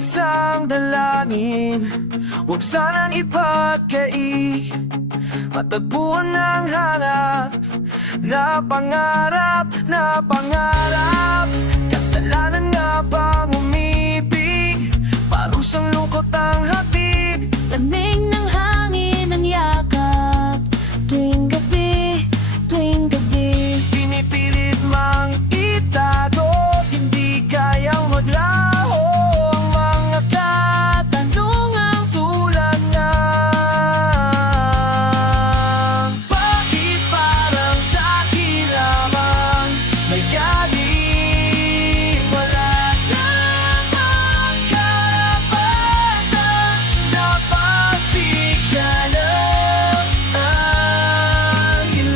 isang dalangin, huwag sanang ipagkai. Matagpuan ng hanap na pangarap, na pangarap. Kasalanan nga bang umibig? Parusang lungkot ang hatid. Lamig ng hangin ang yakap tuwing gabi, tuwing gabi. Pinipilit mang itago, hindi kayang maglaho ang mga katanungang tulad ng bakit parang sa'kin lamang may galing? Wala namang karapatan na pagbigyan ng anghel.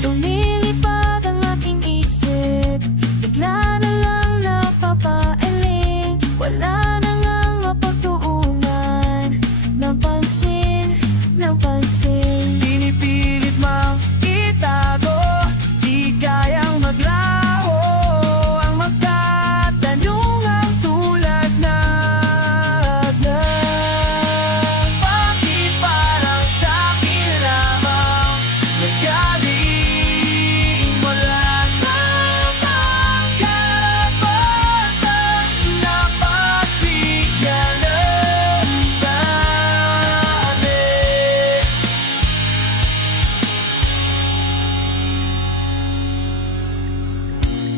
Lumilipad ang aking isip, bigla na lang napapailing. Wala na ngang mapagtuunan ng pansin, ng pansin. Pinipilit mang itago, di kayang maglaho ang magtatanungang tulad ng bakit parang sa'kin lamang may galing? Wala namang karapatan na pagbigyan ng anghel.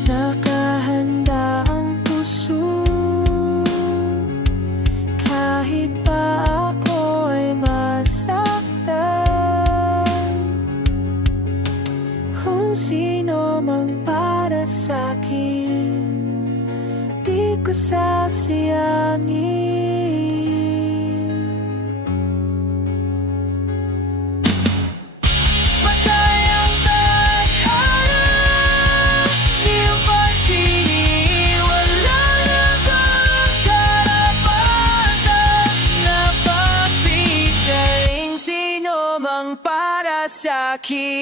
Nakahanda ang puso kahit pa ako'y masaktan. Kung sino mang para sa'kin, di ko sasayangin. Patay ang tadhana, di pansinin. Wala namang karapatan na pagbigyan sino mang para sa'kin.